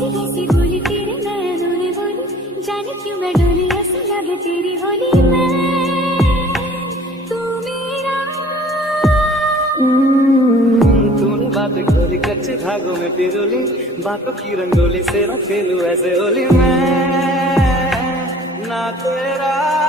हंसी हंसी बोली तेरे नैनों ने बोली, जाने क्यों मैं डोली ऐसे लगे तेरी होली में तू मेरा। तूने बातें खोली कच्चे धागों में पिरोली, बातों की रंगोली से न खेलूं ऐसे होली मैं ना तेरा।